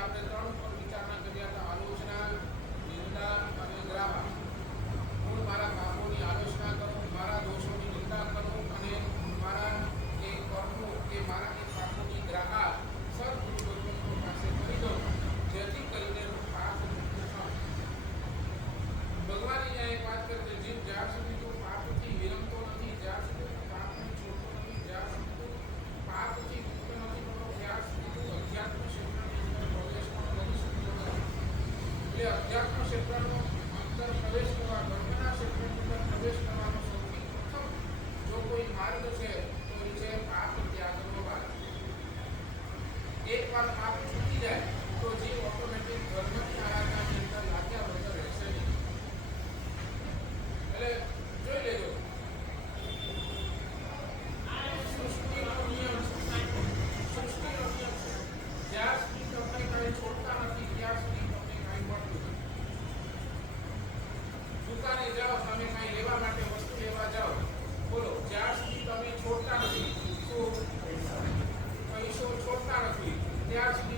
આપણે ત્રણ પર વિચારણા કર્યા હતા: આલોચના, નિંદા અને ગ્રાહા. હું મારા પાપોની આલોચના કરું, મારા દોષોની નિંદા કરું અને મારા એ કર્મો કે મારા એ પાપોની ગ્રાહા સદગુરુદેવો પાસે કરી દઉં, જેથી કરીને હું પાપ મુક્ત થાઉં. ભગવાન અહીંયા એક વાત કરે છે: જીવ જ્યાં સુધી તું પાપથી વિરમતો નથી, જ્યાં સુધી તું પાપને છોડતો નથી, જ્યાં સુધી તું પાપથી મુક્ત નથી થતો, ત્યાં સુધી તું અધ્યાત્મ ક્ષેત્રની અંદર પ્રવેશ પણ કરી શકતો નથી. એટલે અધ્યાત્મ ક્ષેત્રનો અંદર પ્રવેશ કરવા, ધર્મના ક્ષેત્રની અંદર પ્રવેશ કરવાનો સૌથી પ્રથમ જો કોઈ માર્ગ છે તો એ છે પાપ ત્યાગનો માર્ગ. એકવાર પાપ છૂટી જાય તો જીવ ઓટોમેટિક ધર્મની આરાધનાની અંદર લાગ્યા વગર રહેશે નહીં. એટલે જોઈ લેજો, સૃષ્ટિનો નિયમ છે. જ્યાં સુધી તમને કંઈ છોડતા નથી ત્યાં સુધી તમને કંઈ મળતું નથી. દુકાને જાઓ, તમે કંઈ લેવા માટે વસ્તુ લેવા જાઓ, બોલો, જ્યાં સુધી તમે છોડતા નથી, તો પૈસો છોડતા નથી ત્યાં સુધી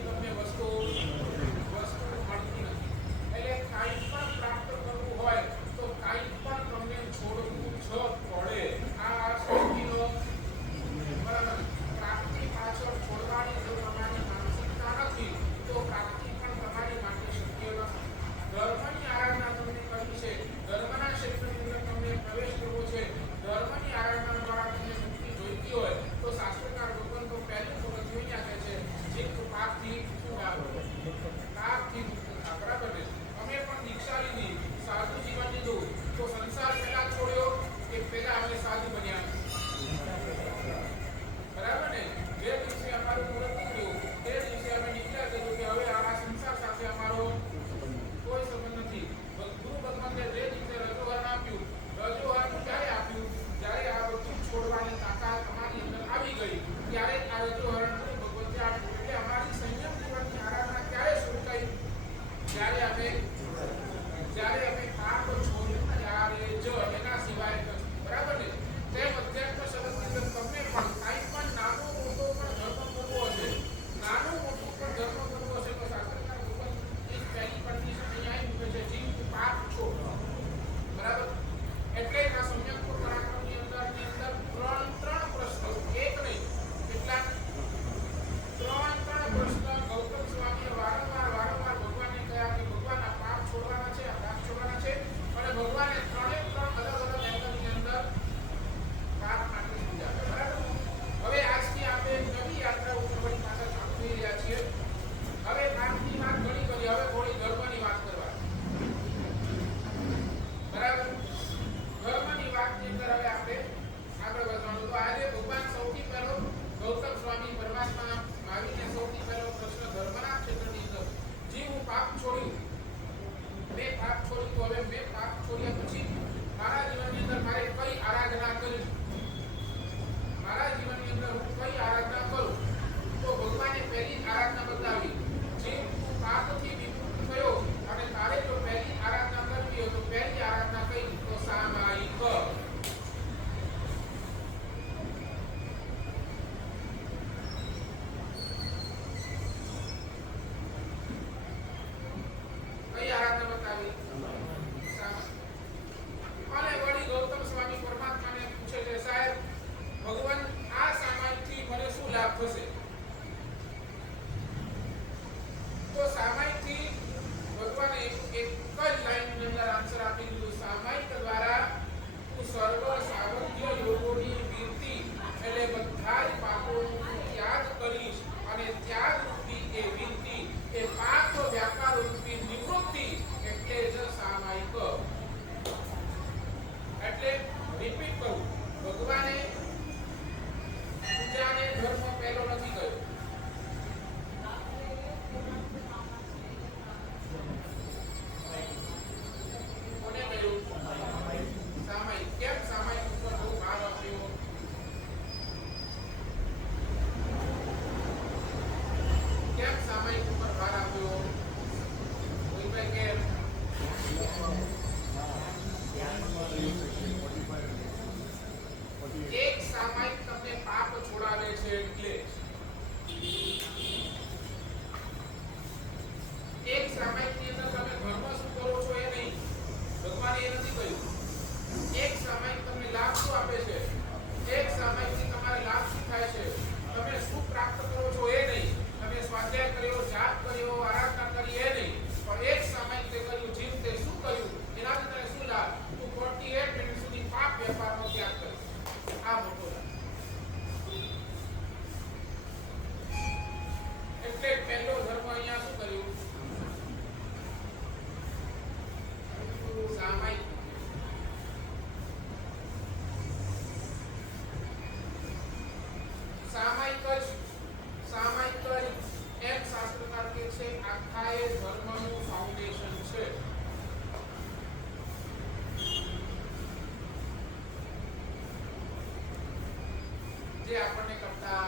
જે આપણને કરતા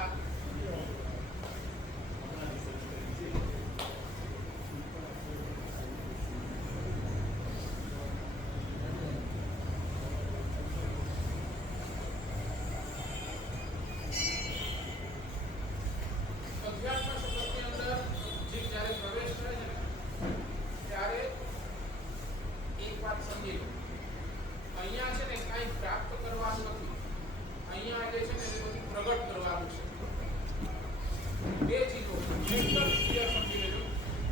અધ્યાત્મ શબ્દની અંદર જીવ જ્યારે પ્રવેશ કરે છે ને ત્યારે એક વાત સમજી લો, અહીંયા છે ને કાંઈ પ્રાપ્ત કરવાનું નથી, અહીંયા જે છે ને એ બધું પ્રગટ કરવાનું છે. બે ચીજો એકદમ ક્લિયર સમજી લેજો.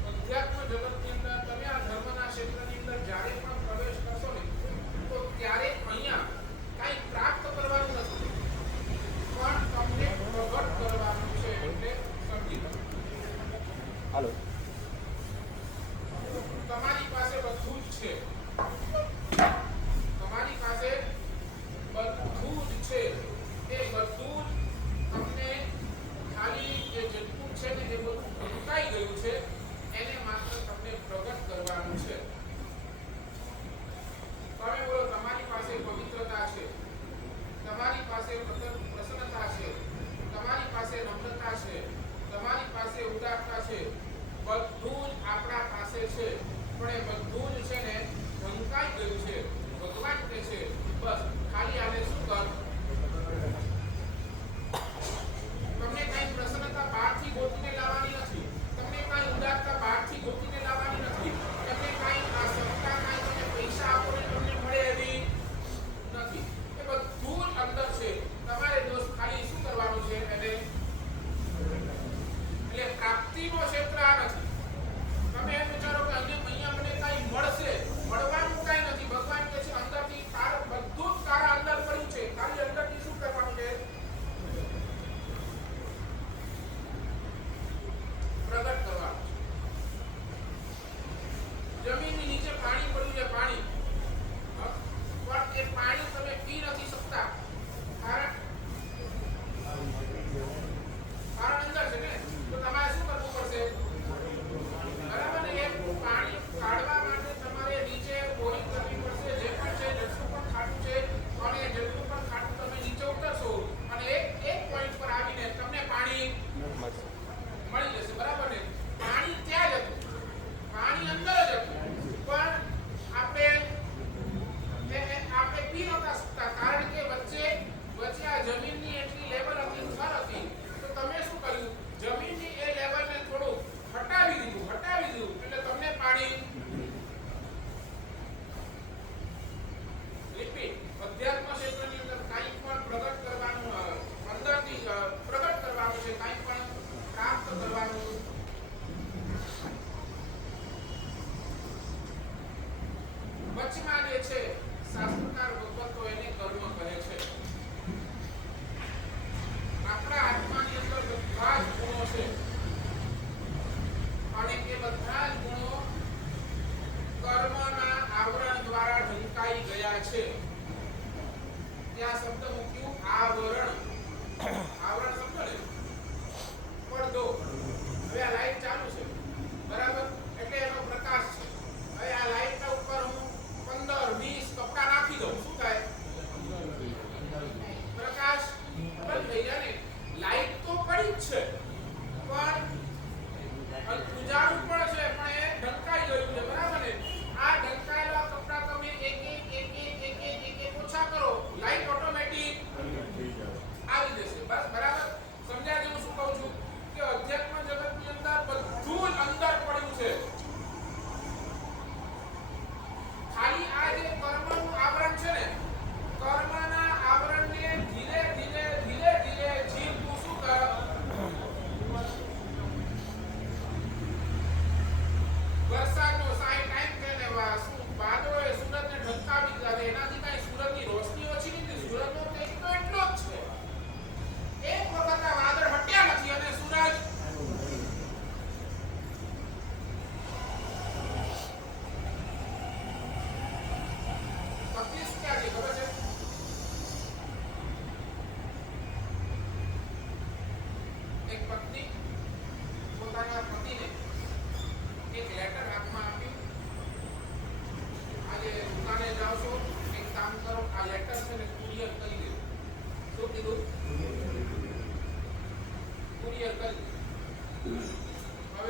અધ્યાત્મ જગતની અંદર તમે આ ધર્મના ક્ષેત્રની અંદર જ્યારે પણ પ્રવેશ કરશો ને તો ત્યારે અહીંયા કાંઈ પ્રાપ્ત કરવાનું નથી, પણ તમને પ્રગટ કરવાનું છે. એટલે સમજી લો. હાલો, તમારી પાસે બધું જ છે, તમારી પાસે બધું જ છે, એ બધું જ તમને ખાલી જે જેટલું છે ને એ બધું ઢંકાઈ ગયું છે, એને માત્ર તમને પ્રગટ કરવાનું છે. તમે બોલો, તમારી પાસે પવિત્રતા છે, તમારી પાસે પ્રસન્નતા છે, તમારી પાસે નમ્રતા છે, તમારી પાસે ઉદારતા છે, બધું જ આપણા પાસે છે, પણ એ બધું જ છે ને ઢંકાઈ ગયું છે. ભગવાન કહે છે બસ ખાલી આને શું કર, તમને કાંઈ પ્રસન્નતા બહારથી ગોતીને લાવવાની નથી, તમને કાંઈ ઉદારતા બહારથી ગોતીને લાવવાની નથી, તમને કાંઈ આ સત્તા કાંઈ તમે પૈસા આપો ને તમને મળે એવી નથી, એ બધું જ અંદર છે. તમારે દોસ્ત ખાલી શું કરવાનું છે, એટલે પ્રાપ્તિનો ક્ષેત્ર આ નથી. તમે એમ વિચારો કે અહીંયા મને કાંઈ મળશે, મળવાનું કાંઈ નથી. ભગવાન કહે છે અંદરથી બધું જ તારા અંદર પડ્યું છે, ખાલી અંદરથી શું કરવાનું છે, પ્રગટ કરવાનું છે. જમીનની નીચે પાણી પડ્યું છે, પાણી, પણ એ પાણી તમે પી નથી શકતા, કારણ અંદર છે ને, તો તમારે શું કરવું પડશે,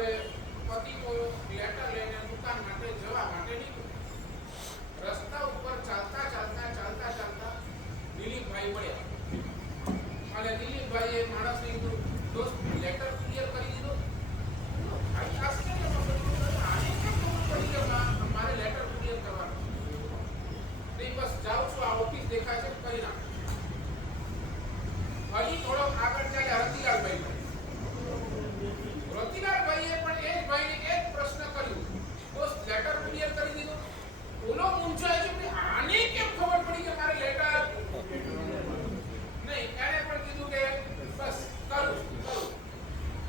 હવે પતિ તો લેટર લઈને દુકાન માટે જવા માટે નીકળ્યો. રસ્તા ઉપર ચાલતા દિલીપભાઈ મળ્યા અને દિલીપભાઈએ માણસને કીધું, દોસ્ત લેટર ક્લિયર કરી દીધો. ભાઈ આશ્ચર્યમાં પડ્યો, આને કેમ ખબર પડી કે મારે લેટર ક્લિયર કરવાનો? નહીં, બસ જાઉં છું, આ ઓફિસ દેખાય છે, કરી નાખ. હજી થોડોક આગળ ચાલ્યા રતિલાલભાઈ. રતિલાલભાઈએ પણ એ જ ભાઈને એક પ્રશ્ન કર્યો, દોસ્ત લેટર ક્લિયર કરી દીધો. ઓલો મૂંઝાય છે કે આને કેમ ખબર પડી કે મારે લેટર નહીં. એણે પણ કીધું કે બસ કરું.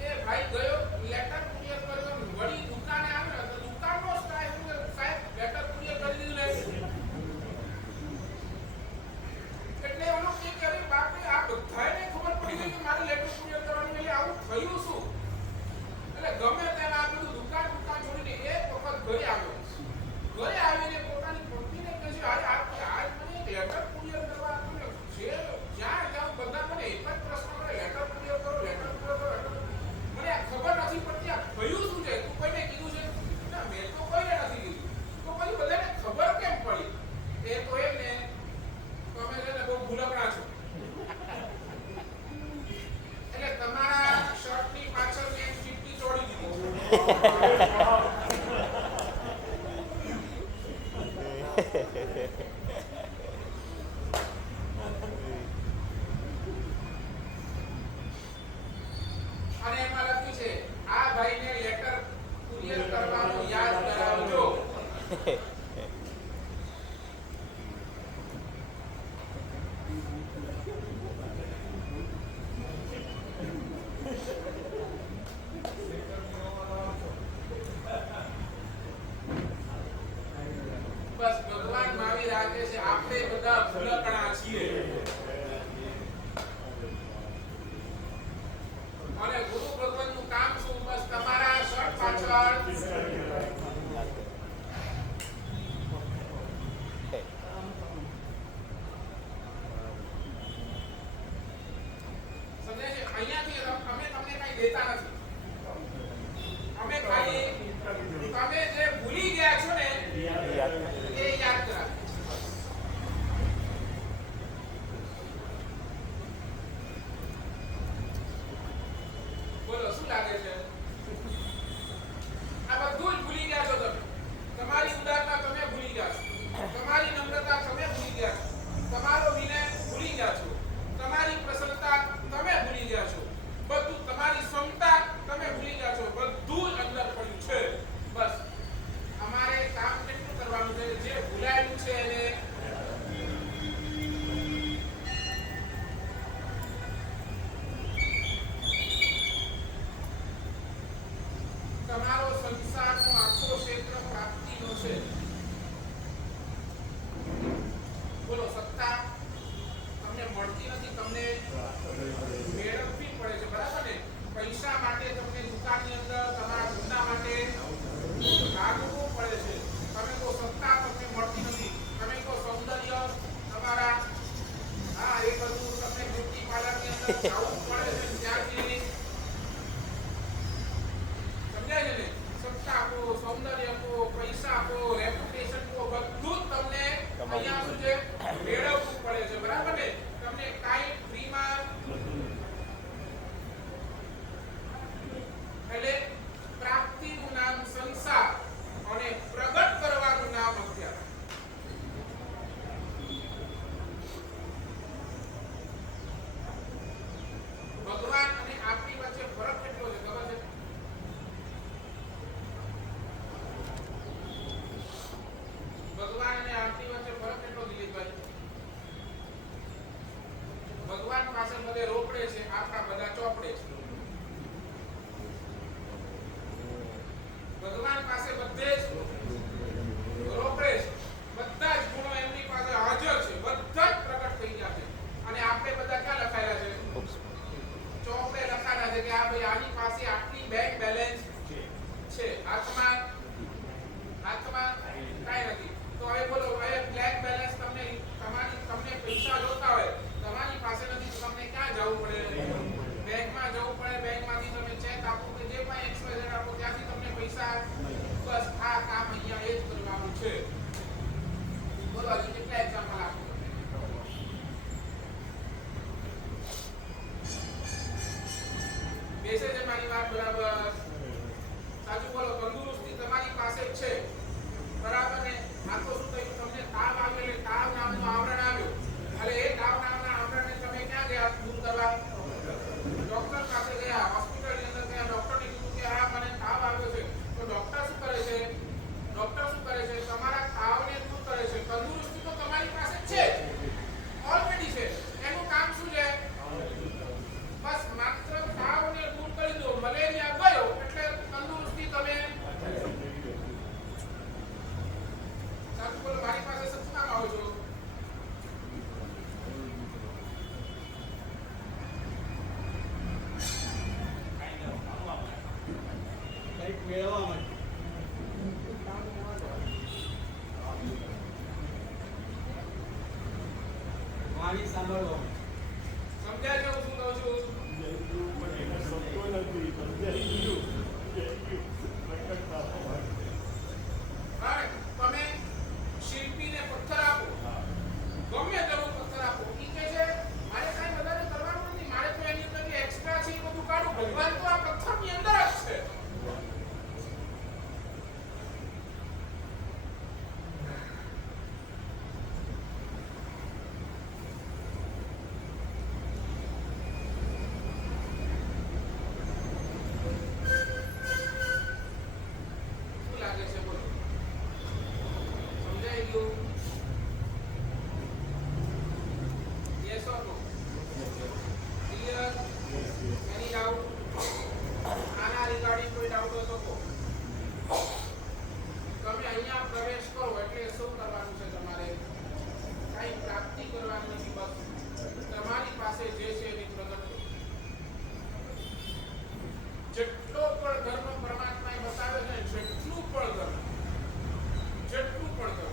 એ ભાઈ ગયો, લેટર ક્લિયર કર્યો. વળી દુકાને આવ્યો તો દુકાનનો સ્ટાફ સાહેબ લેટર ક્લિયર કરી દીધું લે. એટલે ઓલો કે અરે બાપરે, આ બધાને ખબર પડી ગઈ કે મારે લેટર ક્લિયર કરવાનું, એટલે આવું થયું શું? એટલે ગમે તેમ આ બધું દુકાન છોડીને એક વખત ઘરે આવ્યો. ઘરે આવીને પોતાની પત્નીને કહે છે, આજ મને એક લેટર ક્લિયર કરવા આપો ને. જે જ્યાં જાઉં બધા મને એક જ પ્રશ્ન કરે, લેટર ક્લિયર કરો. મને આ ખબર નથી પડતી આ થયું શું છે? તું કોઈને કીધું છે? ના, મેં તો કોઈને નથી કીધું. તો પછી બધાને ખબર કેમ પડી? એ તો એમ ને, તમે છે ને બહુ ભૂલકણા છો. એટલે તમારા શર્ટની પાછળ મેં ચીપટી ચોડી દીધી. અને એમાં લખ્યું છે, આ ભાઈને લેટર ક્લિયર કરવાનું યાદ કરાવજો. બસ ભગવાન માવી રાખે છે, આપણે બધા ભૂલકણા છીએ. અને ગુરુ ભગવાનનું કામ શું? બસ તમારા શર્ટ પાછળ સમજાય છે? અહીંયાથી અમે તમને કઈ દેતા નથી. અમે ખાલી તમે જે ભૂલી ગયા છો ને એ યાદ કરાવો. બોલો, શું લાગે છે? આ બધું જ ભૂલી ગયા છો તમે. તમારી ઉદારતા તમે ભૂલી ગયા છો. તમારી નમ્રતા તમે ભૂલી ગયા છો. તમારો વિનય ભૂલી ગયા છો. તમારી પ્રસન્નતા તમે ભૂલી ગયા છો. બધું તમારી ક્ષમતા તમે ભૂલી ગયા છો. બધું જ અંદર પડ્યું છે. બસ અમારે કામ કેટલું કરવાનું છે? જે ભૂલાયેલું છે એને તમારો સંસારનો આખો ક્ષેત્ર પ્રાપ્તિનો છે. બોલો, સત્તા તમને મળતી નથી, તમને મેળવવી પડે છે, બરાબર ને? પૈસા માટે તમને દુકાનની અંદર તમારા ધંધા માટે ભાગવું પડે છે. તમે તો સત્તા તમને મળતી નથી. તમે તો સૌંદર્ય તમારા એ બધું તમને બ્યુટી પાર્લરની અંદર જવું પડે છે. ત્યાંથી સમજાય છે ને? સત્તા આપો, સૌંદર્ય આપો, પૈસા આપો, રેપ્યુટેશન આપો, બધું જ તમને અહીંયા શું છે? મેળવવું પડે છે, બરાબર ને? તમને કાંઈ ફ્રીમાં એટલે પ્રાપ્તિનું નામ સંસાર અને પ્રગટ કરવાનું નામ અધ્યાત્મ. ભગવાન અને આપણી વચ્ચે ફરક કેટલો છે ખબર છે? ભગવાન અને આપણી વચ્ચે ફરક કેટલો, દિલીપભાઈ? ભગવાન પાસે બધે રોકડે છે, આપણા બધા ચોપડે છે. ભગવાન પાસે બધે જ રોકડે છે. બધા જ ગુણો એમની પાસે હાજર છે. બધા જ પ્રગટ થઈ ગયા છે. અને આપણે બધા ક્યાં લખાયેલા છે? ચોપડે લખાયેલા છે કે આ ભાઈ આની પાસે આટલી બેંક બેલેન્સ છે. હાથમાં કાંઈ નથી. તો હવે બોલો, હવે બ્લેક બેલેન્સ તમને પૈસા જોતા હોય, તમારી પાસે નથી, તો તમને ક્યાં જવું પડે? બેંકમાં જવું પડે. બેંકમાંથી તમે ચેક આપો કે જે પણ XYZ આપો, ત્યાં ખરા? બસ આ કામ અહીંયા એ જ કરવાનું છે. બોલો હજી કેટલા એક્ઝામ્પલ આપો? બેસે છે મારી વાત બરાબર? સાચું બોલો. તંદુરસ્તી તમારી પાસે જ છે, બરાબર ને? આ તો શું થયું, તમને તાવ આવ્યો એટલે તાવ નામનું આવરણ આવ્યું. એટલે એ તાવ નામના આવરણને તમે ક્યાં ગયા દૂર કરવા? ડોક્ટર પાસે ગયા, હોસ્પિટલની અંદર ગયા. ડોક્ટરને કીધું કે હા મને તાવ આવ્યો છે. તો ડોક્ટર શું કરે છે? ડોક્ટર શું કરે છે? તમારા તાવને દૂર કરે છે. તંદુરસ્તી તો તમારી પાસે છે, ઓલરેડી છે. એનું કામ શું છે? બસ માત્ર તાવને દૂર કરી દો. મલેરિયા ગયો એટલે તંદુરસ્તી તમે સાચું બોલો. મારી પાસે સત્સંગમાં આવો છો. કંઈક મેળવવા માટે વાણી સાંભળવા સમજાય છે હું શું કહું છું? હા, તમે શિલ્પીને પથ્થર આપો, ગમે તેવો પથ્થર આપો, ઈ કહે છે મારે કાંઈ વધારે કરવાનું નથી, મારે તો એની અંદર જે એક્સ્ટ્રા છે એ બધું કાઢું. ભગવાન તો આ પથ્થરની અંદર જ છે. શું લાગે છે બોલો? સમજાઈ ગયું? Yes or no? Clear? Any doubt? આના રિગાર્ડિંગ કોઈ ડાઉટ હોય તો કહો. તમે અહીંયા પ્રવેશ કરો એટલે શું કરવાનું છે તમારે? કાંઈ પ્રાપ્તિ કરવાની નથી. બસ તમારી પાસે જે છે એની પ્રગટ કરો. જેટલો પણ ધર્મ પરમાત્માએ બતાવ્યો છે, જેટલું પણ ધર્મ, જેટલું પણ કરો.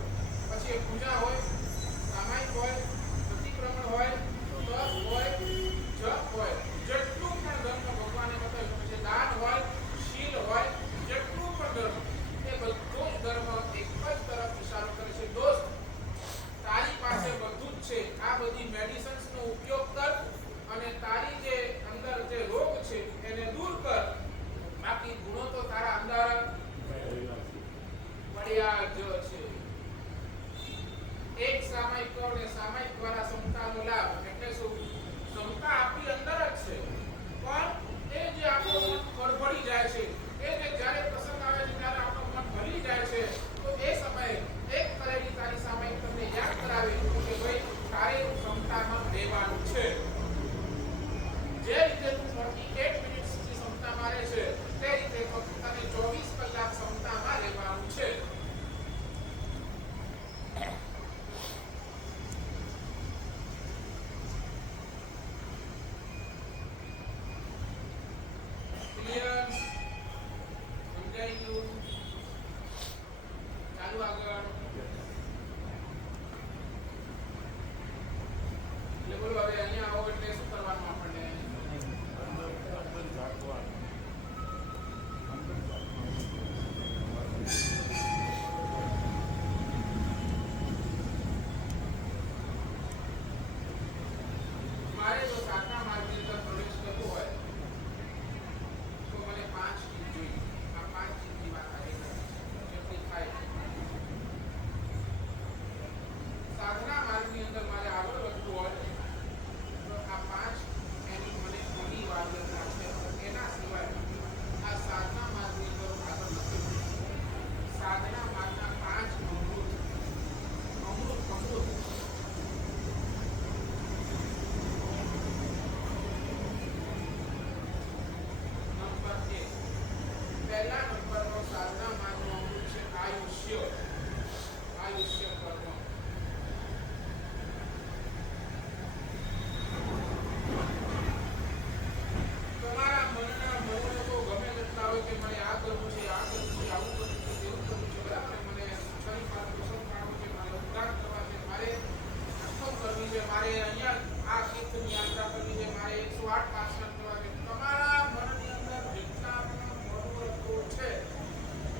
પછી એ પૂજા હોય, સામાયિક હોય, પ્રતિક્રમણ હોય, તપ હોય, જપ હોય, જેટલું પણ ધર્મ ભગવાને બતાવ્યું છે, દાન હોય, શીલ હોય, જેટલું પણ ધર્મ, એ બધો જ ધર્મ એક જ તરફ ઇશારો કરે છે. દોસ્ત, તારી પાસે બધું જ છે. આ બધી મેડિસિન્સનો ઉપયોગ કર અને તારી જે અંદર જે રોગ છે એને દૂર કર. બાકી ગુણો તો તારા અંદર પડ્યા જ છે. એક સામાયિક કરો ને સામાયિક દ્વારા સમતાનો લાભ એટલે શું? સમતા આપણી અંદર જ છે, પણ એ જે આપણું મન ખળભળી જાય છે, એ જે જ્યારે પ્રસંગ આવે છે ત્યારે આપણું મન ભરી જાય છે, તો એ સમયે એક કરેલી તારી સામાયિક તમને યાદ કરાવે કે ભાઈ તારે સમતામાં રહેવાનું છે. જે રીતે તું 48 મિનિટ સુધી સમતામાં રહે છે, તે રીતે તને 24 કલાક સમતામાં રહેવાનું છે. ક્લિયર? સમજાઈ ગયું? ચાલુ આગળ. એટલે બોલો હવે અહીંયા આવો એટલે શું કરવાનું આપણને? મારે જો સાતમા માર્ગની અંદર પ્રવેશ કરવો હોય તો મને 5 ચીજ જોઈએ. આ 5 ચીજની વાત આજે જેટલી થાય. સાધના માર્ગની અંદર મારે આગળ વધવું હોય તો આ 5 એની મને અનિવાર્યતા છે. એના સિવાય આ સાધના માર્ગની અંદર આગળ નથી. સાધના માર્ગના 5 અમૃત. નંબર 1, પહેલા નંબરનો સાધના માર્ગનો અમૃત છે આયુષ્ય. આયુષ્ય કર્મ. તમારા મનના મનોરથો ગમે તેટલા હોય કે મને આ કરવું છે, આ કરવું છે, આવું કરવું છે, તેવું કરવું છે, બરાબર ને? મને શરીર પાસે પોષણ પાડવું છે, મારે ઉદ્ધાર કરવા છે, મારે આત્મ કરવી છે, મારે અહીંયા આ તીર્થની યાત્રા કરવી છે, મારે 108 આસન કરવા છે. તમારા મનની અંદર જેટલા પણ મનોરથો છે એ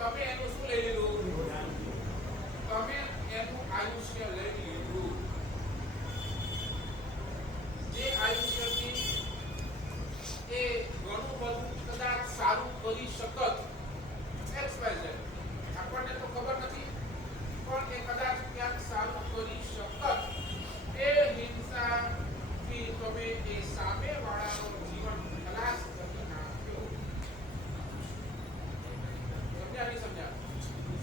તમે એનું શું લઈ લીધું? તમે એનું આયુષ્ય લઈ લીધું. જે આયુષ્યથી એ ઘણું બધું કદાચ સારું કરી શકત, XYZ આપણને તો ખબર નથી, પણ એ કદાચ ક્યાંક સારું કરી શકત. એ હિંસાથી તમે એ સામેવાળાનો જીવન ખલાસ કરી નાખ્યો. સમજ્યા નહીં સમજ્યા?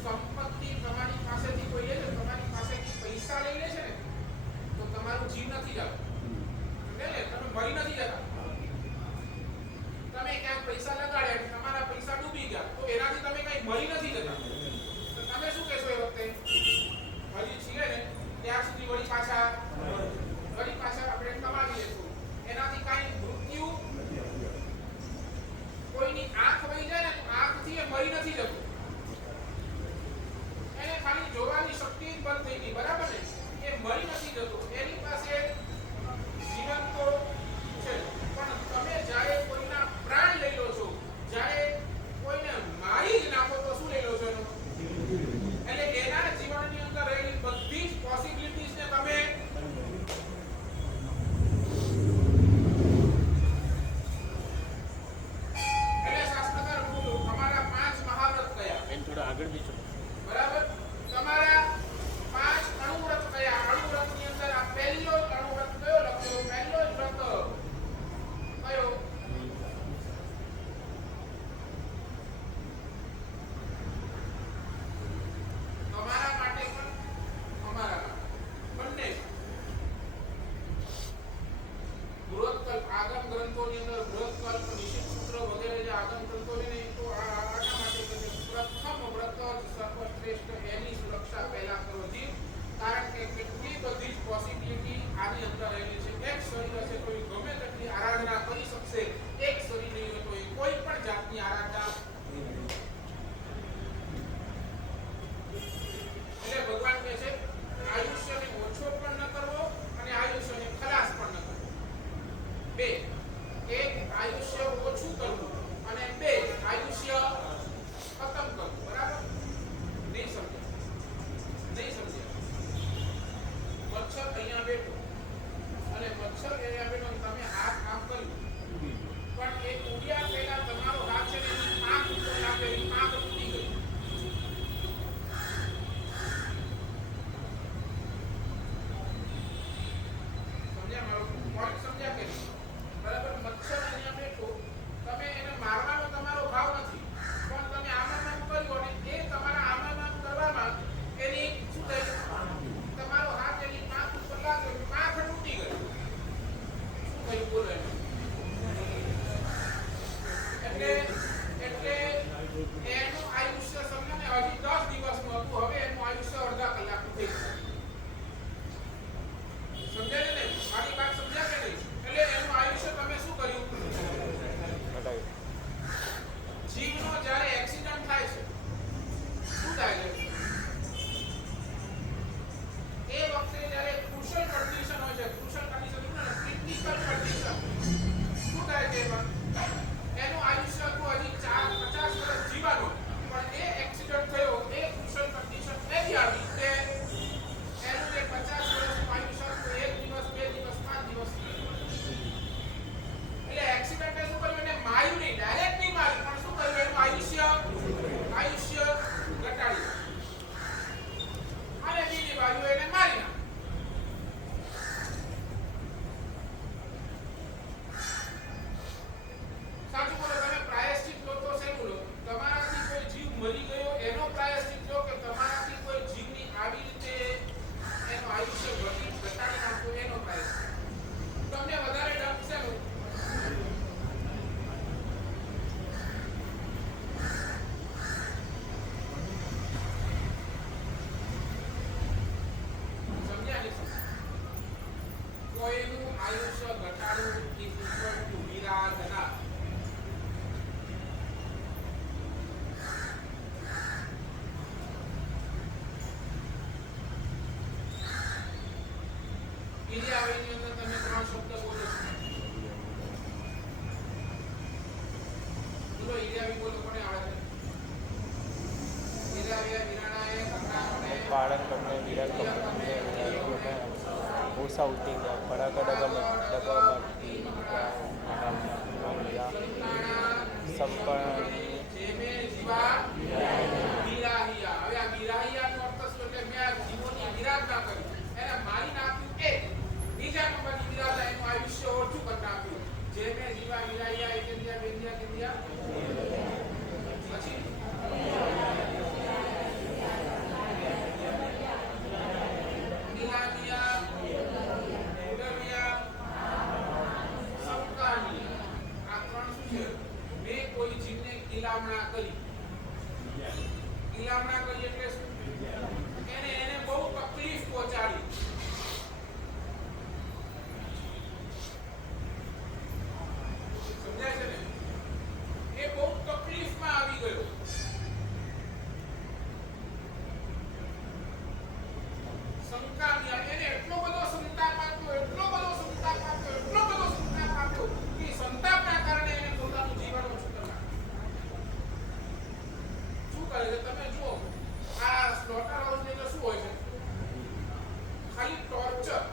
સંપત્તિ તમારી પાસેથી કોઈ લે છે, તમારી પાસેથી પૈસા લઈ લે છે ને, તો તમારું જીવ નથી જતું. સમજ્યા ને? તમે મરી નથી જતા. તમે ક્યાંક પૈસા લગાડ્યા, તમારા પૈસા ડૂબી ગયા, તો એનાથી તમે કઈ મરી નથી જતા. તો તમે શું કહેશો એ વખતે? હજી છીએ ને ત્યાં સુધી વળી પાછા આપણે કમાવી લેશું. એનાથી કાંઈ મૃત્યુ, કોઈની આંખ વહી જાય ને, આંખથી એ મરી નથી જતું. એને ખાલી જોવાની શક્તિ જ બંધ થઈ ગઈ, બરાબર ને? એ મરી નથી જતો, એની પાસે જીવન તો છે. પણ તમે જ્યારે કોઈના પ્રાણ લઈ લો છો, જ્યારે કોઈને મારી જ નાખો, તો શું લઈ લો છો એનો? એટલે એના જીવનની અંદર રહેલી બધી જ પોસિબિલિટીઝ ને તમે એટલે શાસ્ત્રકાર બોલો, તમારા 5 મહાવ્રત કયા? એમ થોડા આગળ બીજો બરાબર? તમારા 5 અણુવ્રત કયા? અણુવ્રતની અંદર આ પહેલો અણુવ્રત કયો લખ્યો? પહેલો જ વ્રત કયો? તમારા માટે પણ અમારા બંને બૃહત્કલ્પ આગમ ગ્રંથોની અંદર બૃહત્કલ્પ, નિષિદ્ધ સૂત્ર વગેરે જે આગમ ગ્રંથો છે ને, એ તો આના માટે કે પ્રથમ વ્રત Usauting Paragadagamati Sampani જેમે જીવા ગિરાહિયા. હવે આ ગિરાહિયાનો અર્થ શું? એટલે મેં આ જીવોની વિરાધના કરી, એને મારી નાખ્યું. એક બીજા નંબરની વિરાધના એનું આયુષ્ય ઓછું કરી નાખ્યું. જેમે જીવા ગિરાહિયા એકેન્દ્રિયા બેન્દ્રિયા કેન્દ્રિયા પછી નિલામિયા ઉડમિયા સંકાનિયા. આ ત્રણ શું છે? મેં કોઈ જીવને કિલામણા કરી. કિલામણા કરી એટલે શું? એને બહુ તકલીફ પહોંચાડી. સમજાય છે ને? એ બહુ તકલીફમાં આવી ગયો. સંકામિયા, એને એટલો બધો સંતાપ આપ્યો, એટલો બધો સંતાપ આપ્યો, એટલો બધો સંતાપ આપ્યો કે સંતાપના કારણે એને પોતાનું જીવન ઓછું કરી નાખ્યું. શું કરે છે તમે જુઓ, આ સ્લોટર હાઉસ ની અંદર શું હોય છે? ખાલી ટોર્ચર.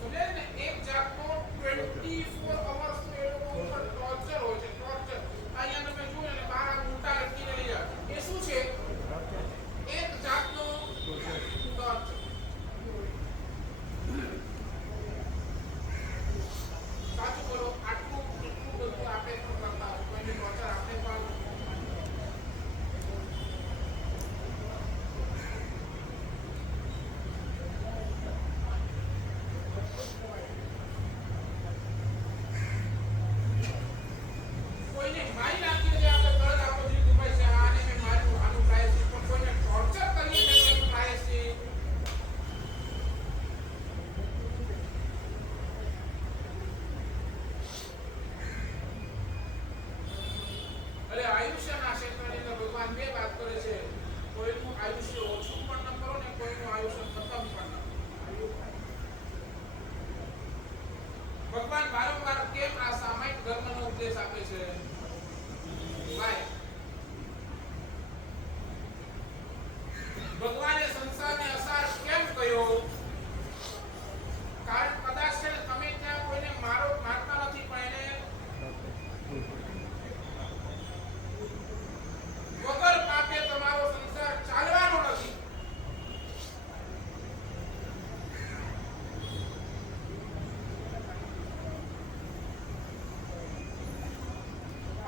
સમજાય ને? એક જાતનો 24 અવર્સ નો એ લોકો ઉપર ટોર્ચર હોય છે. ટોર્ચર અહીંયા તમે જુઓ ને, બહાર આ મોટા લટકીને લઈ જાય. એ શું છે? એક જાતનો ટોર્ચર. સાચું બોલો, આટલું એટલું બધું આપણે પણ કરતા હોય, કોઈને ટોર્ચર આપણે પણ કોઈને મારી નાખીએ છે, આપણે તરત આપણો જીવ ગુમાય છે. આને મેં માર્યું, આનું પ્રાયશ્ચિત. પણ કોઈને ટોર્ચર કરીએ છે તો એનું પ્રાયશ્ચિત. અરે આયુષ્યના ક્ષેત્રની અંદર ભગવાન બે વાત કરે છે. કોઈનું આયુષ્ય ઓછું પણ ન કરો ને કોઈનું આયુષ્ય ખતમ પણ ન કરો. ભગવાન વારંવાર કેમ આ સામાયિક ધર્મનો ઉપદેશ આપે છે? ભાઈ, ભગવાને સંસારને અસાર કેમ કહ્યો? કારણ કદાચ છે ને તમે ત્યાં કોઈને મારતા નથી, પણ એને વગર પાપે તમારો સંસાર ચાલવાનો નથી.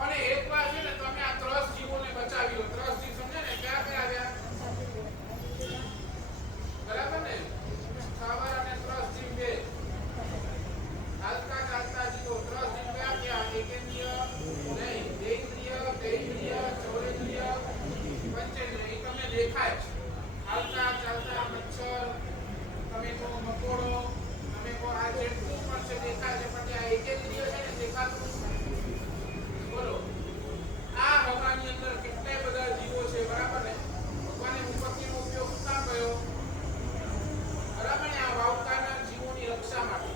અને એકવાર છે ને તમે આ 30 જીવોને બચાવી લો. 30 જીવ સમજે ને? ક્યાં ક્યાં આવ્યા? બરાબર ને? સ્થાવર અને 30 જીવ બે હાલતા ચાલતા જીવો. 30 જીવ ક્યાં ક્યાં? એકેન્દ્રિય નહીં, દેન્દ્રિય, તૈન્દ્રિય, ચૌરેન્દ્રિય, પંચેન્દ્રિય. એ તમને દેખાય છે. હાલતા ચાલતા મચ્છર, તમે કહો મકોડો, તમે કહો આ જેટલું પણ છે દેખાય છે, પણ આ એકેન્દ્રિય છે ને દેખાતું બોલો. આ હવાની અંદર કેટલાય બધા જીવો છે. બરાબર ને? ભગવાને ઉપરનો ઉપયોગ શું કામ કર્યો? બરાબર ને? આ વાવતાના જીવોની રક્ષા માટે.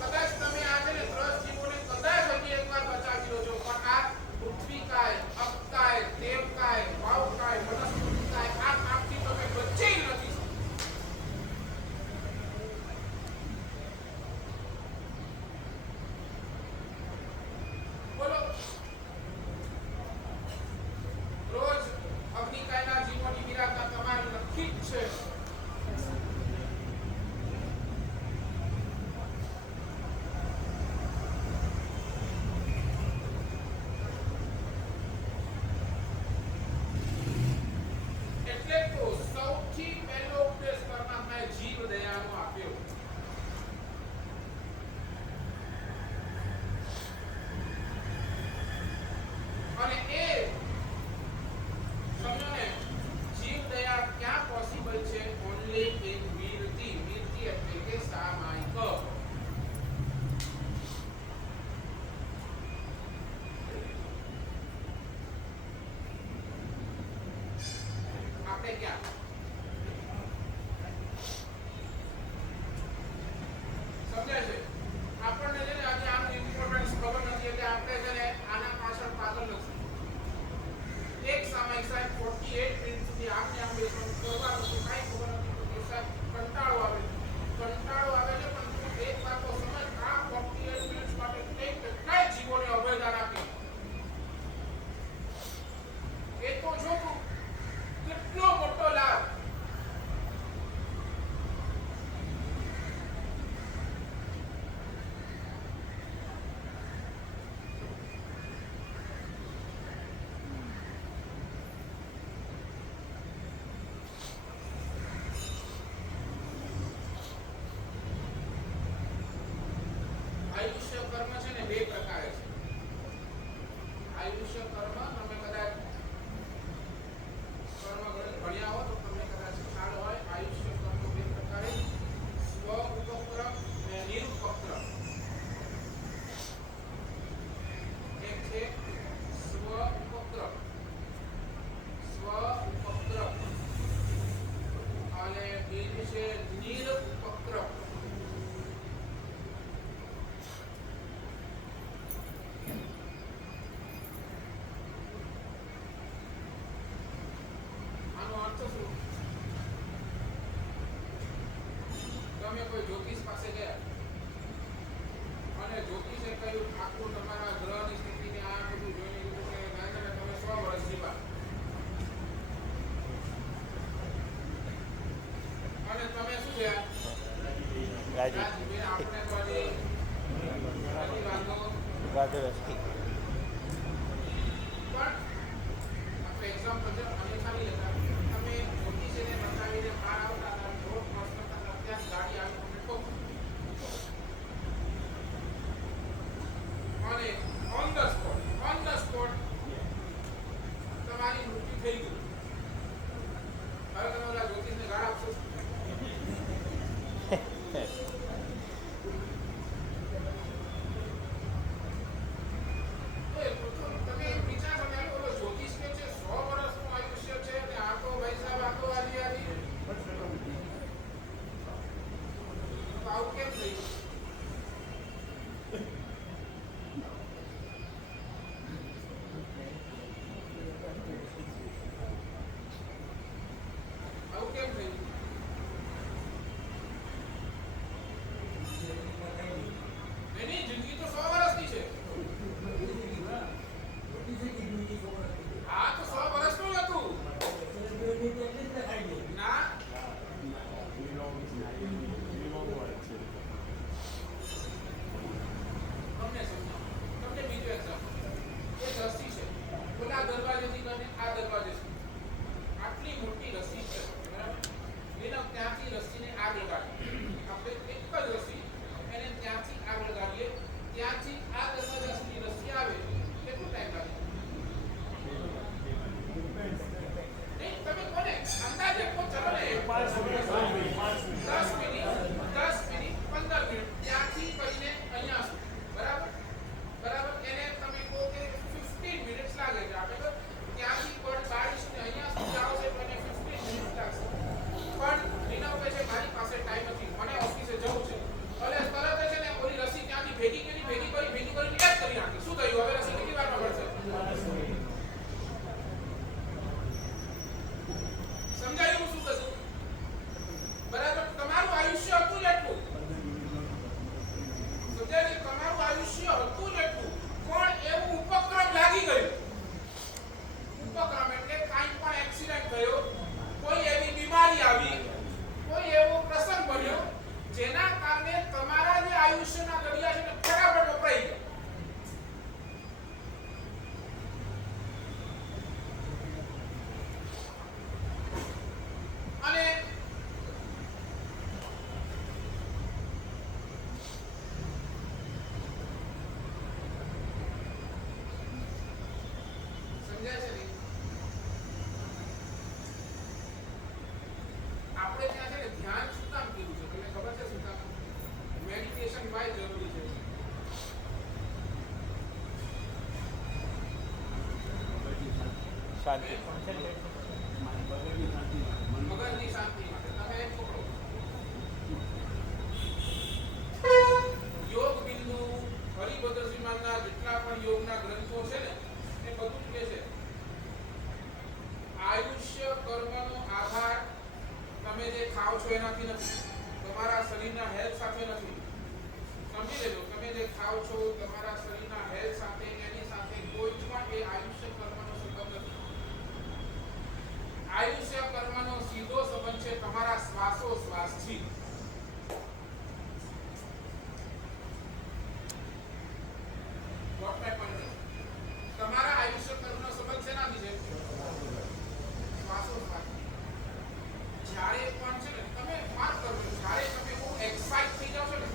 કદાચ તમે આ છે ને 30 જીવોને કદાચ હજી એકવાર બચાવી લો છો, પણ આ પૃથ્વીકાય, અપકાય, દેવકાય, વાવકાય, વનસ્પતિકાય, આ પાપથી તમે બચી નથી. બોલો, રોજ અગ્નિકાયના જીવોની વિરાધના તમારે નક્કી જ છે. એટલે તો સૌથી પહેલો ઉપદેશ પરમાત્માએ જીવ દયાનો આપ્યો. અને એ સમજો ને, જીવ દયા ક્યાં પોસિબલ છે? Only in વીરતી. વીરતી એટલે કે સામાયિક. આપણે ક્યાં? સમજાય છે? આપણને છે ને આજે આનું ઇમ્પોર્ટન્સ ખબર નથી, એટલે આપણે છે ને આના પાછળ પાગલ નથી. એક સામાયિક સાહેબ 48 મિનિટ સુધી આપણે આમ બેસવાનું કરવાનું છે, કાંઈ ખબર નથી. કંટાળો આવે છે પણ તું એક વાત તો સમજ, આ 48 મિનિટ્સ માટે કેટલાય જીવોને અભયદાન આપ્યું. એ તો જો તું કેટલો મોટો લાભ. આયુષ્ય કર્મ છે ને બે પ્રકારે છે. આયુષ્ય કર્મ તમે કદાચ કર્મ ભણ્યા હો તો તમને કદાચ ખ્યાલ હોય. આયુષ્ય કર્મ બે પ્રકારે, સ્વ ઉપક્રમ અને નિરુપક્રમ. એક છે સ્વ ઉપક્રમ અને બીજું છે નિરુપક્રમ. તમે કોઈ જ્યોતિષ પાસે ગયા અને જ્યોતિષે કહ્યું આખું તમારા ગ્રહની સ્થિતિને આ બધું જોઈને કીધું કે નાના તમે 100 વર્ષ જીવા, અને તમે શું થયા? રાજી. આપણે તો આજે વાંધો પણ આપણે એક્ઝામ્પલ છે અને ખાલી લેતા તમે જ્યોતિષને બતાવીને બહાર આવતા હતા, રોડ ક્રોસ કરતા હતા, ત્યાં ગાડી આવી તમને ઠોકી અને ઓન ધ સ્પોટ તમારી મૃત્યુ થઈ ગઈ. હવે તમે ઓલા જ્યોતિષને ગાળ આપશો? એની જિંદગી તો 100 વર્ષની છે. હા તો 100 વર્ષનું હતું ના. તમને સમજાવું, તમને બીજું એક્ઝામ્પલ. એક રસ્સી છે, ઓલા દરવાજેથી કરીને આ દરવાજે સુધી આટલી મોટી રસ્સી છે, બરાબર? એના ત્યાંથી રસ્સીને આગ લગાડી, આપણે એક જ રસ્સી એને ત્યાંથી આગ લગાડીએ, ત્યાંથી આ દરવાજા સુધી રસ્સી આવે, કેટલો ટાઈમ લાગે? નહીં, તમે કોને અંદાજે કહો, ચલો ને 10 મિનિટ 15 મિનિટ ત્યાંથી કરીને અહીંયા સુધી, બરાબર? એને તમે કહો કે 15 મિનિટ્સ લાગે છે. આપણે તો ત્યાંથી પણ બારીશને અહીંયા સુધી આવશે તો એને 15 મિનિટ લાગશે. પણ રીના કહે છે મારી પાસે ટાઈમ નથી, મને ઓફિસે જવું છે. એટલે તરત છે ને ઓલી રસી ત્યાંથી ભેગી કરીને એક કરી નાખી. શું થયું? હવે રસી કેટલી વારમાં મળશે? સમજાયું શું કશું? બરાબર? તમારું આયુષ્ય હતું એટલું, સમજાય? તમારું આયુષ્ય હતું એટલું, પણ એવું ઉપક્રમ લાગી ગયું. ઉપક્રમ એટલે કાંઈ પણ એક્સિડન્ટ થયો, કોઈ એવી બીમારી આવી, કોઈ એવો પ્રસંગ બન્યો જેના કારણે તમારા જે આયુષ્યના ઘડિયા છે ને ફટાફટ વપરાઈ ગયા. અને સમજાય છે ને? આપણે ત્યાં છે ને ધ્યાન શું કામ કીધું છે? તમને ખબર છે શું કામ? મેડિટેશન વાય જરૂરી છે. શાંતિ મગજની શાંતિ માટે તમે એક પકડો. યોગ બિંદુ, હરિભદ્ર શ્રીમાનના જેટલા પણ યોગના ગ્રંથો છે ને એ બધું કહે છે આયુષ્ય કર્મનો આધાર તમે જે ખાઓ છો એનાથી નથી, તમારા શરીરના હેલ્થ સાથે નથી. સમજી લેજો, તમે જે ખાઓ છો તમારા શરીરના હેલ્થ સાથે, એની સાથે કોઈ જ પણ એ આયુષ્ય કર્મનો સંબંધ નથી. આયુષ્ય કર્મનો સીધો સંબંધ છે તમારા શ્વાસોશ્વાસથી. What my point is? તમારા આયુષ્ય કર્મનો સંબંધ શેનાથી છે? શ્વાસોશ્વાસથી. જ્યારે પણ છે ને તમે માર્ક કરજો, જ્યારે તમે બહુ એક્સાઇટ થઈ જાવ છો ને,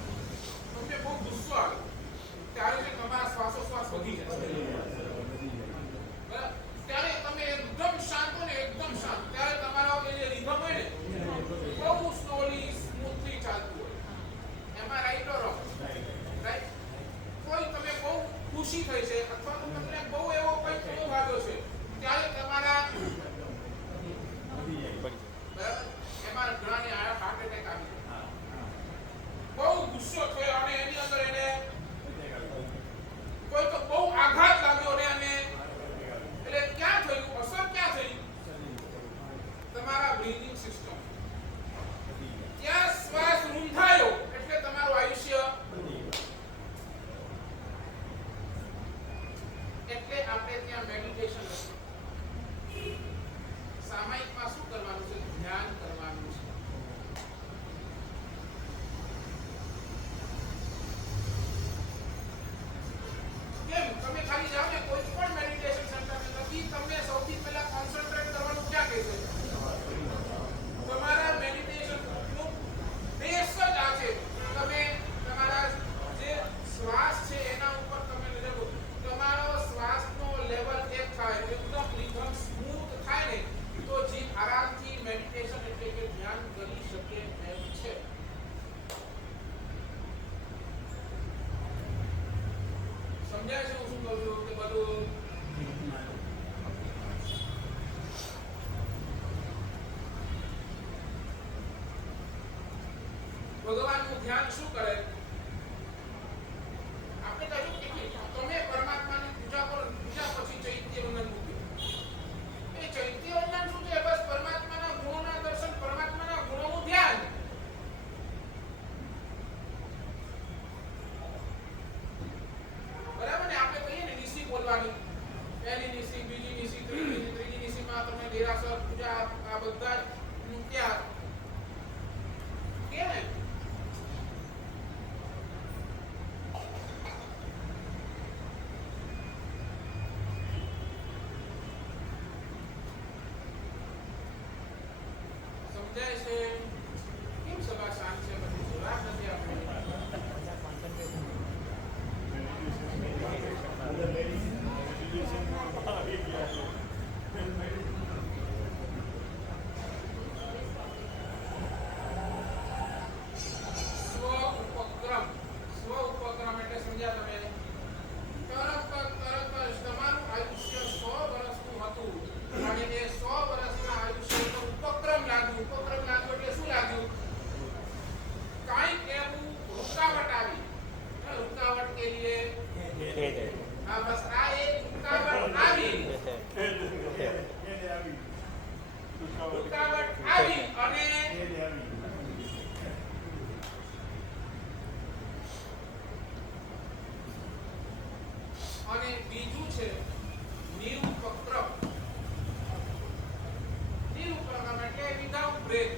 તમને બહુ ગુસ્સો આવે, ત્યારે છે તમારા શ્વાસોશ્વાસ વધી જાય. બરાબર? ત્યારે તમે એકદમ શાંત હો ને, એકદમ શાંત, ત્યારે તમારો જે રિધમ હોય ને બહુ સ્લોલી સ્મૂથલી ચાલતું હોય. એમાં રાઈટ ઓર રોંગ? રાઈટ. કોઈ તમે બહુ ખુશી થઈ છે અથવા તો તમને બહુ એવો કોઈ અનુભવ આવ્યો છે, ત્યારે તમારા બરાબર એમાં ઘણાને હાર્ટ એટેક આવી જાય. બહુ ગુસ્સો થયો અને એની અંદર એને કોઈ તો બહુ આઘાત લાગ્યો ને અને એટલે ક્યાં થયું? અસર ક્યાં થઈ? તમારા બ્રીથિંગ સિસ્ટમ. ત્યાં શ્વાસ રૂંધાયો એટલે તમારું આયુષ્ય. એટલે આપણે ત્યાં મેડિટેશન સામાયિકમાં શું કરવાનું છે? ધ્યાન કરવાનું છે. કેમ? તમે ખાલી જાઓ ને કોઈ પણ મેડિટેશન સેન્ટર નથી, તમને સૌથી પહેલા કોન્સન્ટ્રેટ કરવાનું ક્યાં કહે છે? તમારા મેડિટેશન નું બેસ જ આ છે. તમે તમારા જે શ્વાસ છે એના ઉપર તમે નજર કરો. તમારો શ્વાસનો લેવલ એક થાય, એકદમ રિધમ સ્મૂથ થાય ને, તો જીવ આરામથી મેડિટેશન એટલે કે ધ્યાન કરી શકે એમ છે. સમજાય છે હું શું કહું છું? કે બધું ભગવાનનું ધ્યાન શું કરે? આપણે કહ્યું કે તમે પરમાત્માની પૂજા કરો, પૂજા પછી ચૈત્ય વંદન મૂક્યું. એ ચૈત્ય વંદન શું છે? બસ પરમાત્માના ગુણોના દર્શન, પરમાત્માના ગુણોનું ધ્યાન. બરાબર ને? આપણે કહીએ ને નિશી બોલવાની, પહેલી નિશી, બીજી નિશી, ત્રીજી નિશીમાં તમે દેરાસર પૂજા આ બધા ત્યાં કે ને સમજાય છે? કેમ સભા શાંત છે? પછી જવાબ નથી આપણે. સ્વ ઉપક્રમ એટલે સમજ્યા તમે? તરત તમારું આયુષ્ય 100 વર્ષનું હતું અને એ 100 વર્ષના આયુષ્યનો ઉપક્રમ લાગ્યું. ઉપક્રમ લાગ્યું એટલે શું લાગ્યું? કાંઈક એવું રૂકાવટ આવી. રૂકાવટ કે લીએ હા બસ આ એક રૂકાવટ આવી. રૂકાવટ આવી અને બીજું છે નિરુપક્રમ. નિરુપક્રમ એટલે વિધાઉટ બ્રેક.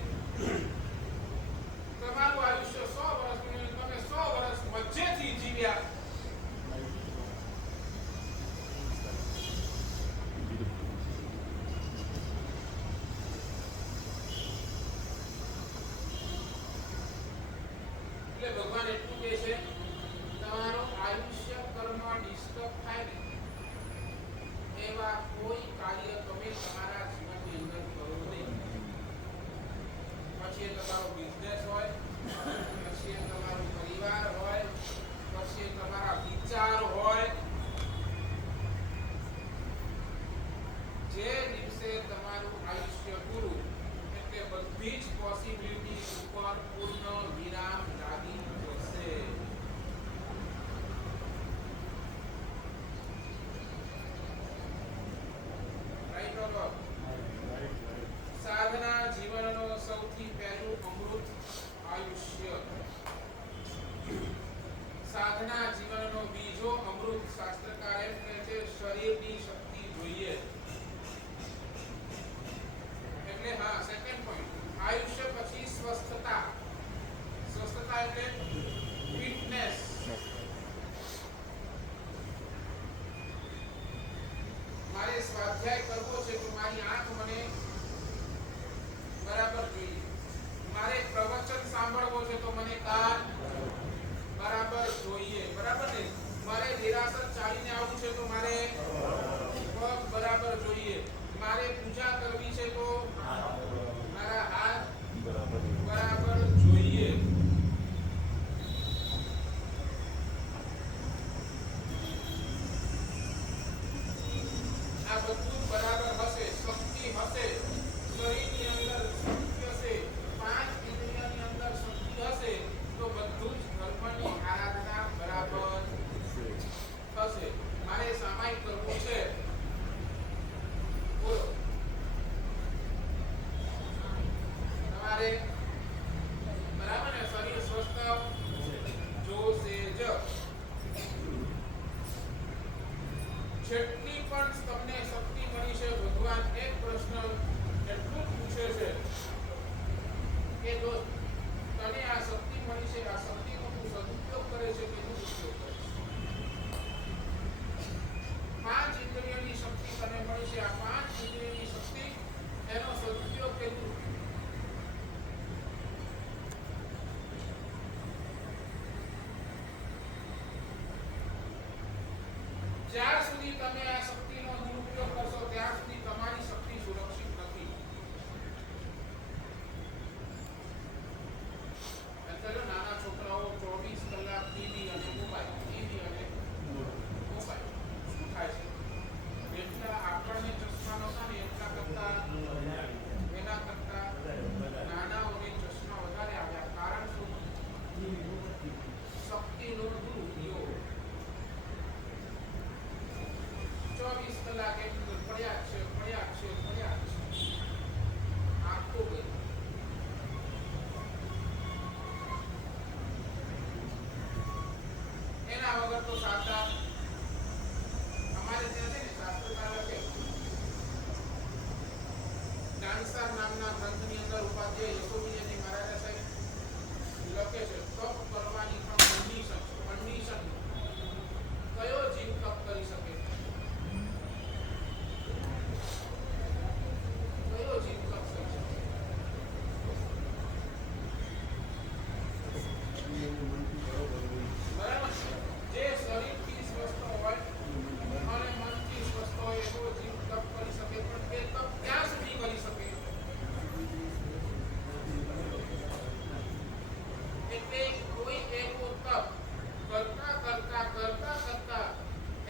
તમારું આયુષ્ય 100 વર્ષનું, તમે 100 વર્ષ વચ્ચેથી જીવ્યા. એટલે ભગવાન એટલું કહે છે, તમારું આયુષ્ય કર્મ ડિસ્ટર્બ થાય ને એવા કોઈ કાર્ય તમે તમારા જીવનની અંદર કરો નહીં. પછી એ તમારો બિઝનેસ હોય, પછી એ તમારો પરિવાર હોય, પછી એ તમારા વિચાર હોય. જે દિવસે તમારું આયુષ્ય પૂરું એટલે બધી જ પોસિબિલિટી ઉપર પૂર્ણ વિરામ લાગી જશે. જ્ઞાનસાર નામના ગ્રંથની અંદર ઉપાધ્યાય યશોવિજયજી મહારાજા સાહેબ લખે છે તપ કરવાની પણ કન્ડિશન કયો જીવ તપ કરી શકે કયો જીવ તપ કરી શકે બરાબર જે શરીરથી સ્વસ્થ હોય અને મનથી સ્વસ્થ હોય એવો જીવ તપ કરી શકે પણ તે તપ ક્યાં સુધી કરી શકે એટલે કોઈ એવો તપ કરતા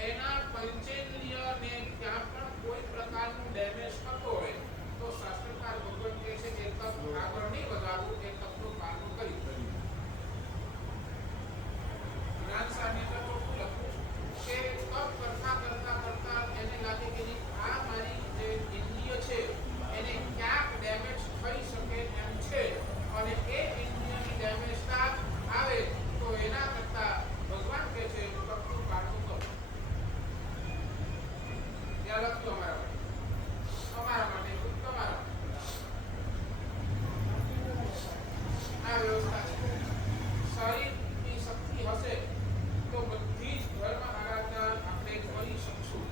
એના પંચેન્દ્રિયને ત્યાં પણ કોઈ પ્રકારનું ડેમેજ થતો હોય તો શાસ્ત્રકાર ભગવાન કહે છે કે તપ આગળ નહીં વધારવું એ તપનું પાલન કરી જ્ઞાન સામે તો લખું કે તપ કરતા એને લાગે કે આ મારી જે ઇન્દ્રિય છે એને ક્યાંક ડેમેજ થઈ શકે એમ છે અને એ ઇન્દ્રિયની ડેમેજતા આવે તો એના કરતા ભગવાન કહે છે તપનું પાલન કરો ત્યાં લખ્યું અમારા માટે તમારા આ વ્યવસ્થા છે શરીરની શક્તિ હશે તો બધી જ ધર્મ આરાધના આપણે કરી શકશું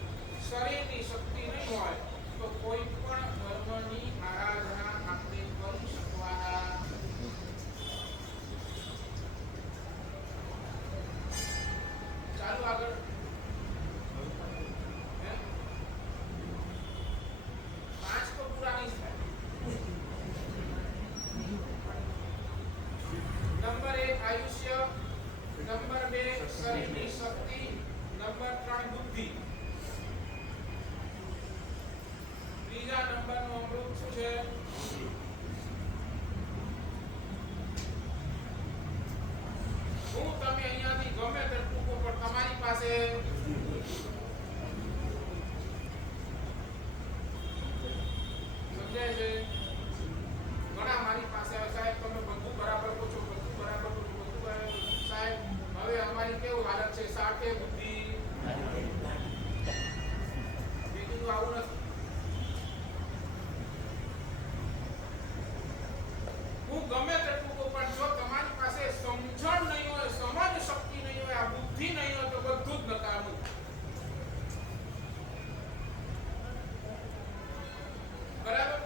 શરીરની શક્તિ નહીં હોય તો કોઈ પણ ધર્મની આરાધના આપણે કરી શકવાના ચાલુ આગળ પાંચ તો પૂરા નહીં થાય નંબર 1 આયુષ્ય નંબર 2 શરીરની શક્તિ નંબર 3 બુદ્ધિ ત્રીજા નંબરનું અમૃત શું છે હું તમે અહીંયાથી ગમે તેટલું પણ તમારી પાસે સમજાય છે ઘણા મારી પાસે આવે સાહેબ તમે બધું બરાબર કહો છો બધું બરાબર કહો છો બધું બરાબર સાહેબ હવે અમારી કેવું હાલત છે સાથે બુદ્ધિ બીજું આવું નથી હું ગમે તેટલું કહું પણ જો તમારી પાસે સમજણ નહીં હોય સમજ શક્તિ નહીં હોય આ બુદ્ધિ નહીં હોય તો બધું જ નકામું બરાબર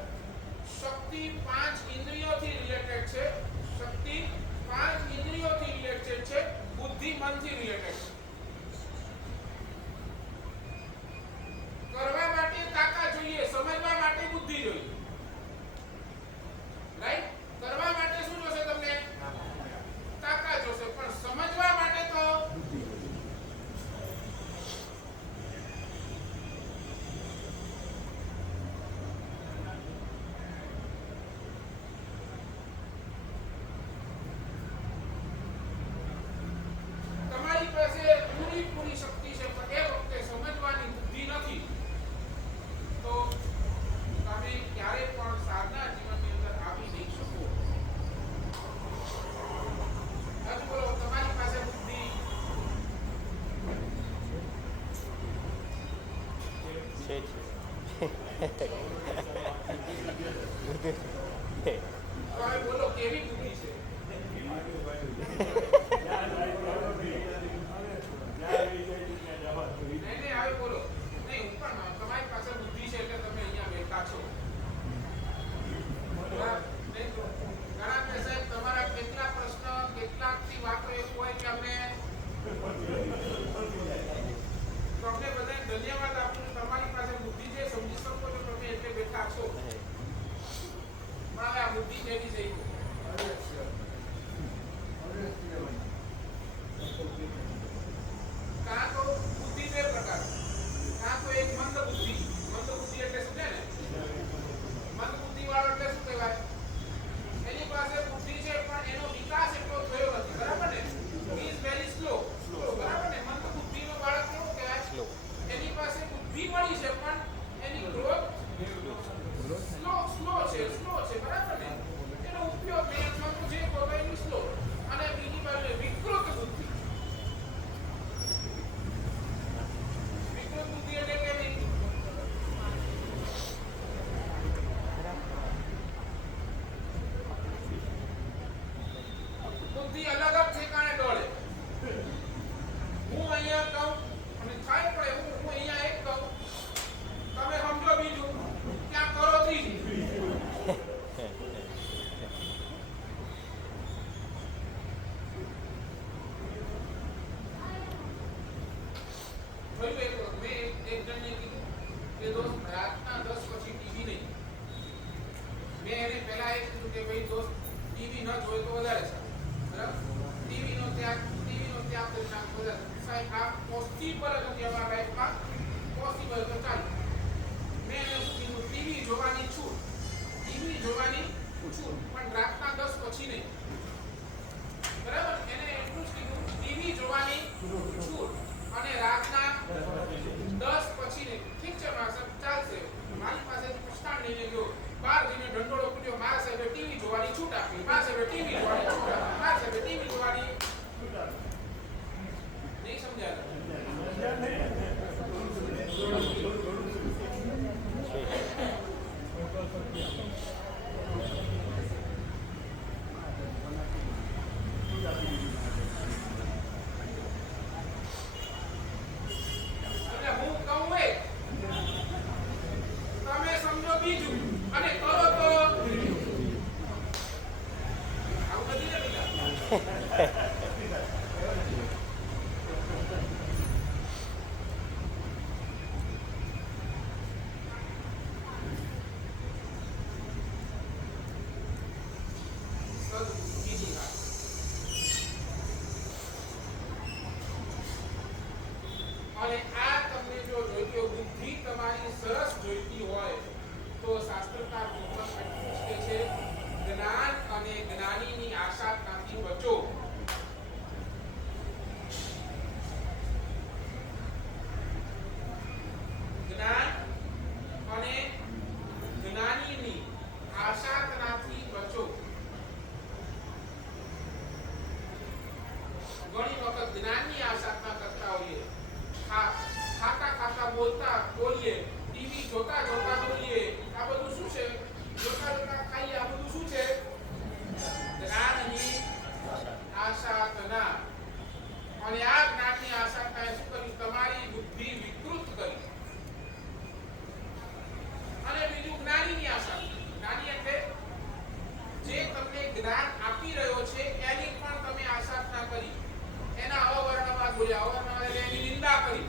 શક્તિ 5 ઇન્દ્રિયોથી રિલેટેડ છે શક્તિ 5 ઇન્દ્રિયોથી રિલેટેડ છે બુદ્ધિ મનથી રિલેટેડ છે કરવા માટે તાકાત જોઈએ સમજવા માટે બુદ્ધિ જોઈએ રાઈટ કરવા માટે શું જોશે તમને તાકાત જોશે પણ સમજવા માટે તો તમારી પાસે પૂરી શક્તિ છે પણ એ વખતે સમજવાની બુદ્ધિ નથી તો તમે ક્યારે પણ સાધના જીવનની અંદર આવી નહીં શકો હજુ બોલો તમારી પાસે બુદ્ધિ છે હવે બોલો કેવી બુદ્ધિ છે નહીં હવે બોલો નહીં હું પણ તમારી પાસે બુદ્ધિ છે એટલે તમે અહીંયા બેઠા છો ઘણા સાહેબ તમારા કેટલા પ્રશ્ન કેટલાકથી વાતો એવું હોય કે અમને તમને બધાને ધન્યવાદ આપું છું તમારી પાસે બુદ્ધિ છે સમજી શકો છો તમે એટલે બેઠા છો પણ હવે આ બુદ્ધિ કેવી થઈ કાં તો બુદ્ધિ બે પ્રકાર કાં તો એક મંદ બુદ્ધિ એટલે શું છે ને મંદ બુદ્ધિ વાળો એટલે શું કહેવાય એની પાસે બુદ્ધિ છે પણ એનો વિકાસ એટલો થયો નથી બરાબર ને હી ઇઝ વેરી સ્લો બરાબર ને મંદ બુદ્ધિનો બાળક કેવો કહેવાય સ્લો એની પાસે બુદ્ધિ મળી છે પણ એની ગ્રોથ સ્લો છે બરાબર ને એનો ઉપયોગ નહીં અથવા તો જે પોતાની સ્લો અને બીજી બાજુ વિકૃત બુદ્ધિ એટલે કેવી બુદ્ધિ અલગ જ ઠેકાણે ડોળે. હું અહીંયા કહું અને થાય પડે હું અહીંયા એક કહું, તમે સમજો બીજું, ત્યાં કરો ત્રીજું. થયું એક વખત મેં એક જણને કીધું કે દોસ્ત રાતના 10 પછી ટીવી નહીં. મેં એને પહેલા એ કીધું કે ભાઈ દોસ્ત ટીવી ન જોઈ તો વધારે સારું, બરાબર? ટીવીનો ત્યાગ કરી નાખો વધારે સાહેબ. આ પોસિબલ નથી અમારા લાઈફમાં, પોસિબલ તો ચાલે. મેં એને શું કીધું, ટીવી જોવાની છૂટ, પણ રાતના 10 પછી નહીં, બરાબર? એને એટલું જ કીધું ટીવી જોવાની છૂટ અને રાતના 10 પછી નહીં. ઠીક છે મારા સાહેબ, ચાલશે. મારી પાસે પુસ્તક લઈને ગયો, બહાર જઈને ઢંઢોળો કૂટ્યો, મારા સાહેબે ટીવી જોવાની છૂટ આપી, મારા સાહેબે ટીવી જોવાની છૂટ આપી, મારા સાહેબે ટીવી જોવાની નહીં. સમજાય? એટલે હું કહું એક, તમે સમજો બીજું અને કરો તો આવું નથી ને બીજા. સદબુદ્ધિની વાત. અને આ તમને જો જોઈતી હોય, બુદ્ધિ તમારી સરસ જોઈતી હોય તો શાસ્ત્રકાર પોપટ પૂછે છે, જ્ઞાન અને જ્ઞાનીની આશાતાથી બચો. જ્ઞાન અને જ્ઞાનીની આશાતાથી બચો. ઘણી વખત જ્ઞાનની આશાતા કરતા હોઈએ, ખાતા બોલીએ, ટીવી જોતા બોલીએ. આ બધું શું છે? જોતા ખાઈએ. આ બધું શું છે? જ્ઞાનની આશાતના. અને આ જ્ઞાનની આશાતાએ શું કર્યું? તમારી બુદ્ધિ વિકૃત કરી. અને બીજું જ્ઞાનીની આશા. જ્ઞાની એટલે જે તમને જ્ઞાન આપી રહ્યો છે એની પણ તમે આશાતના કરી, એના અવર્ણમાં બોલ્યા, અવર્ણમાં એટલે એની નિંદા કરી,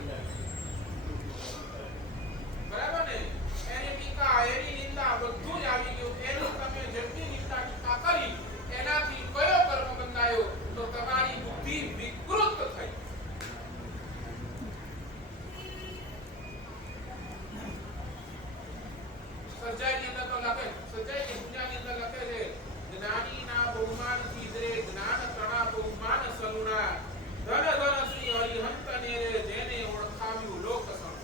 બરાબર ને? એની ટીકા, એની નિંદા બધું જ આવી ગયું. એની તમે જેટલી નિંદા ટીકા કરી એનાથી કયો કર્મ બંધાયો? તો તમારી બુદ્ધિ વિકૃત થઈ. સજાઈની અંદર તો લખે, સજાઈની પૂજાની અંદર લખે છે, જ્ઞાનીના બહુમાનથી દરે જ્ઞાન તણા બહુમાન સલુણા, ધન ધન શ્રી હરિહંત ને રે જેને ઓળખાવ્યું લોક સમ.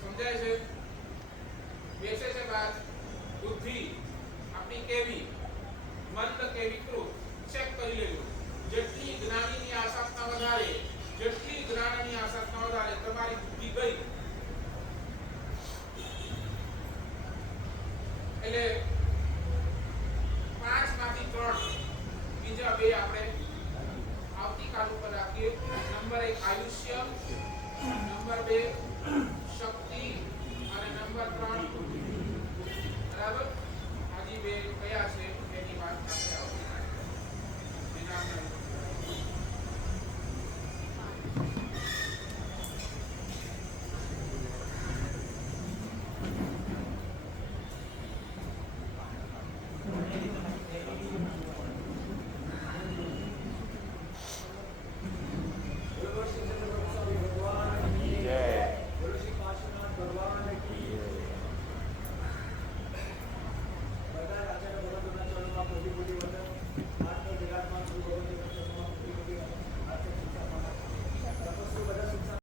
સમજાય છે? બેસે છે બાદ બુદ્ધિ આપણી કેવી મંદ કે વિકૃત ચેક કરી લેજો. જેટલી જ્ઞાનીની આશાતના વધારે, જેટલી જ્ઞાનની આશાતના વધારે તમારી બુદ્ધિ ગઈ. એટલે 5 માંથી 3, બીજા 2 આપણે આવતીકાલ ઉપર રાખીએ. નંબર 1 આયુષ્ય, નંબર 2 શક્તિ અને નંબર 3 બરાબર. હજી 2 કયા છે એની વાત આપણે આવતીકાલ. એના